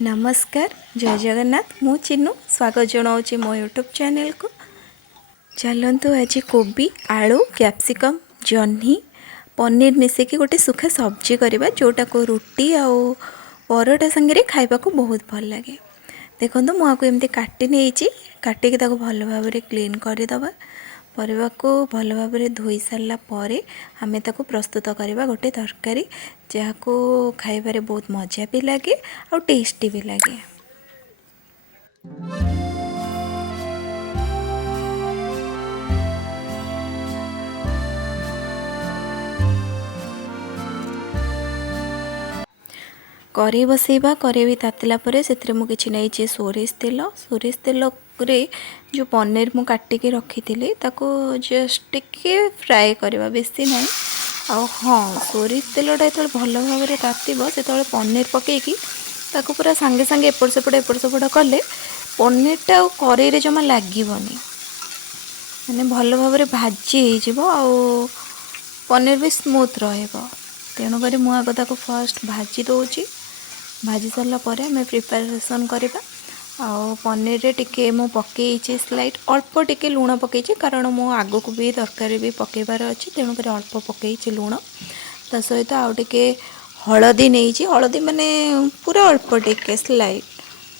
नमस्कार जय जगन्नाथ मु चिन्नू स्वागत जनाऊँच मो यूट्यूब चैनल को। चलतु आज कोबी आलू कैप्सिकम जह्नी पनीर मिसेकी गोटे सुखा सब्जी करवा जोटा को रुटी आउ परोटा संगे खाइबा को बहुत भल लगे। देखो मुझे एमती काटी नहीं काटिकी भल भाव क्लीन करदे परिवा को भल भाव धोई सारा पर आम ताको प्रस्तुत करवा गोटे तरकारी जहाँ को खाइबारे बहुत मजा भी लगे और टेस्टी भी लगे। कड़े बसैबा कड़े भी तातिला परे से मुझे नहीं सोरिष तेल रे जो पनीर मु काटिकी रखी थी ताको जस्ट टिके फ्राए करवा बेसी ना। हाँ सोरिष तेलटा जो भल भाव में तातीब से पनीर पकईकी ताको पूरा सांगे सांगे एपट सेपट कले पनीरटा कड़े जमा लगे मैंने भल भाव में भाजी हो पनीर भी स्मूथ तेणुक मुझे फर्स्ट भाजी दूची भाजी सारा पर आम प्रिपारेसन करवा। पनीर रे टिके मु पकई स्लाइट अल्प टिके लुण पकई कारण मो आग को भी तरकारी भी पकेबार अच्छी तेणुक अल्प पकई लुण ता सहित आउ टिके हलदी नहीं हलदी माने पूरा अल्प टिके स्लाइट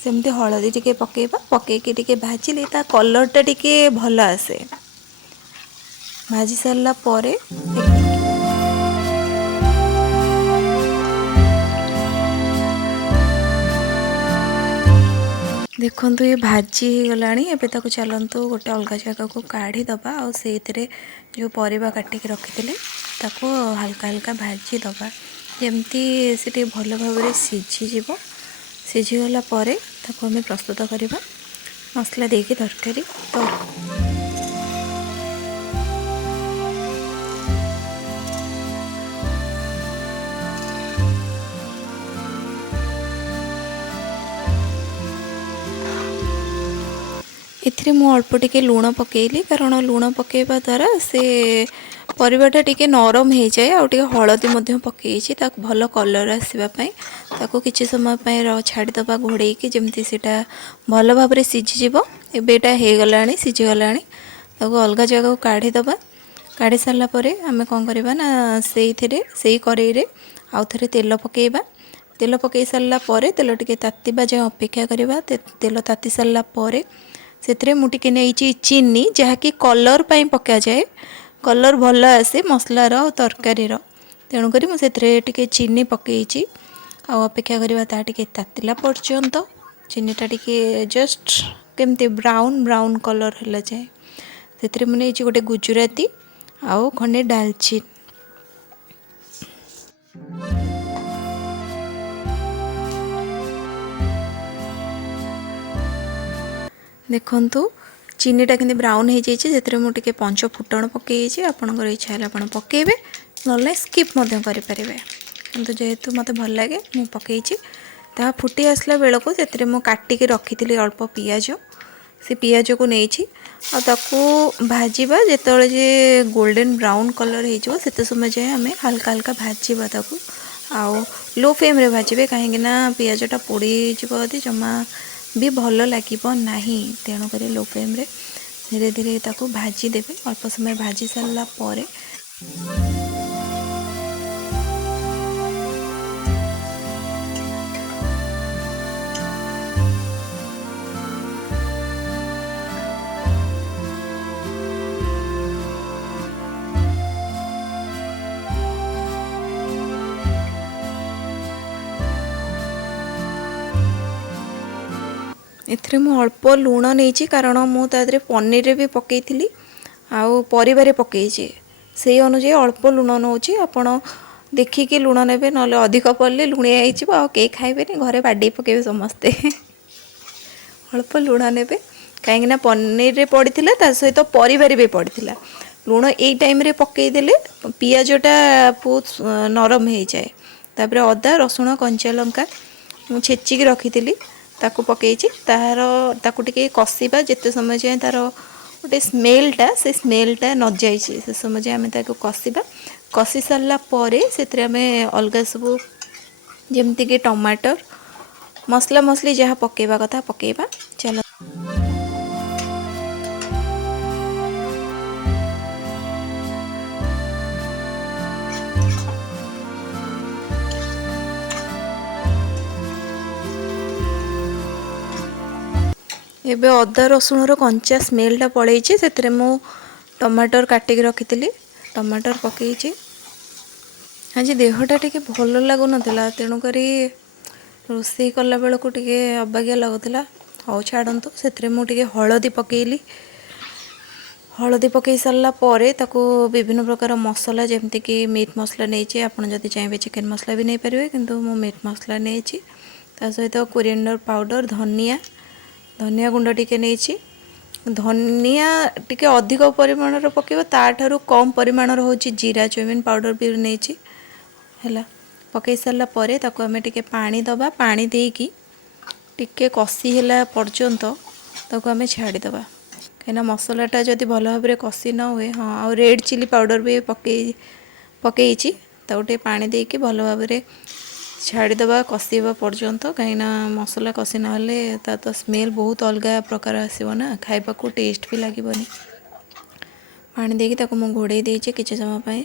सेमती हलदी टिके पकेबा पकईकी टिके भाजिले ता कलरटा टिके भल आसे। भाजी सारा पर देखु ये भाजी गला एवं चलतु गोटे अलग जगह को काढ़ी दबा और से जो परिवा काटिक रखी हल्का हल्का भाजी दबा जमती से भल भाव में सिझीगला आम प्रस्तुत करवा मसला देकी तरकारी तो एथिरे मु अल्प टिके लुण पकेली कारण लुण पकेबा द्वारा से परिवाटा टिके नरम हो जाए और टिके हलदी मध्य पकई ताक भल कलर आसवाई ताको किछि समय पर छाड़ीदबा घोड़ेकी जमती सेटा भल भाव में सिझीज एटा हो गला सिझीगला ताको अलग जगह को काढ़ीदबा काढ़ी सारा पर आम कौन करवा ना से कड़े आउ थे तेल पकेबा तेल पकई सारा पर तेल टिके तातीबा जाए अपेक्षा करवा तेल ताती सारा पर से मुझे नहीं चीनी जहाँकि कलर पाई पका जाए कलर भल आसे मसलार तरकारी तेणुक मुझे चीनी पकई अपेक्षा करवा टे तातिला पर्यंत चीनीटा टिके जस्ट केमती ब्राउन ब्राउन कलर है जाए से मुझे गोटे गुजराती आउ खंडे डालचीन देखु चीनीटा कि ब्राउन हो जाए मुझे पंच फुटण पकई आपंकर इच्छा है आप पकेबे ना स्किप करें किंतु जेहेतु मत भल लगे मु पकई ता फुटी आसला बेल को से काटिकी रखी थी अल्प पियाज से पियाज को नहीं भाजवा जिते जे गोल्डन ब्राउन कलर हो समय जाए आम हल्का हल्का भाजवा आउ लो फ्लेम रे भाजबे कहीं पियाजटा पोड़ी जदि जमा भी भल लगे ना तेणुक लो फ्लेम रे धीरे धीरे ताको भाजी देवे अल्प समय भाजी सारा पर एथिरे मु अल्प लुण नहीं कारण मुझे पनीर भी पकई थी आउ परिवारे पकई से अनुजाई अल्प लुण नौ आपण देखिकी लुण ने ना अधिक पड़े लुणिया हो खाइबे घरे बाड़ी पकेबे समस्ते अल्प लुण ने कहीं पनीर पड़ी ता सहित परिवार भी पड़ी लुण यही टाइम रे पकईदेले पियाजटा बहुत नरम हो जाए तापर अदा रसुण कंचा लंका मु छेचिकी रखी थी ताकू पकई तार ताकू टिके कषिबा जिते समय जाए तार गोटे स्मेलटा से स्मेलटा न जाए से समय जाए आम ताकू कषिबा कषि सारा पर से अलग सब जमती कि टमाटर मसला मसली जहाँ पकेवा कथा पकेवा। चलो एबे अदा रसुणर कंचा स्मेलटा पलैछि से मु टमाटर काटिक रखी टमाटर पकईछि। आज देहटा टिके भल लगुन तेणुक रोषे कला बेलू टे अबागिया लगुला। हौ छाड़ू से मुझे हलदी पकेली। हलदी पकई सारा ताको विभिन्न प्रकार मसला जमती मीट मसला नहीं आप जब चाहिए चिकेन मसला भी नहीं पारे किंतु मु मीट मसला नहीं सहित कोरिएंडर पाउडर धनिया गुंड टिके नहीं। धनिया टिके अधिक परिमाण पकेबा ताठारू कम परिमाण होची जीरा चौमिन पाउडर भी नहीं है। पकई सारा ताको आमे टिके पानी दबा पानी देकी टिके कषी है पर्यंत ताको आमे छाड़ीदबा कहीं मसलाटा जदि भल भाव में कषी न हुए। हाँ आ रेड चिली पाउडर भी पकई गोटे पानी देकी भल भाव में छाड़ीदबा कषीबा पर्यंत कहीं मसला कषी ना तो स्मेल बहुत अलग प्रकार आसो ना खाइबा को टेस्ट भी लगे। पानी देकी ताको मु घोड़े देछि किछि समय।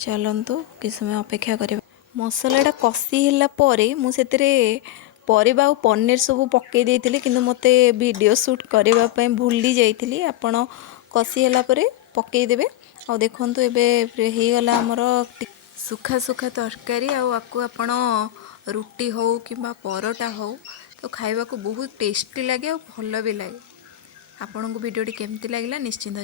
चलतु किछि समय अपेक्षा करिबा। मसलाटा कषी होला परे मु सेतिरे परिबा और पनीर सब पकई देइथिले किंतु मते वीडियो शूट करबा पई भूली जाइथिली। आपण कषी होला परे पकई देबे। आ देखंतु एबे हे गला हमर सुखा सुखा तरकारी आपको आपण रुटी हो कि परोटा हो तो खाइबा को बहुत टेस्टी लगे और भल भी लगे। आपन को वीडियो केमती लगिला निश्चिंत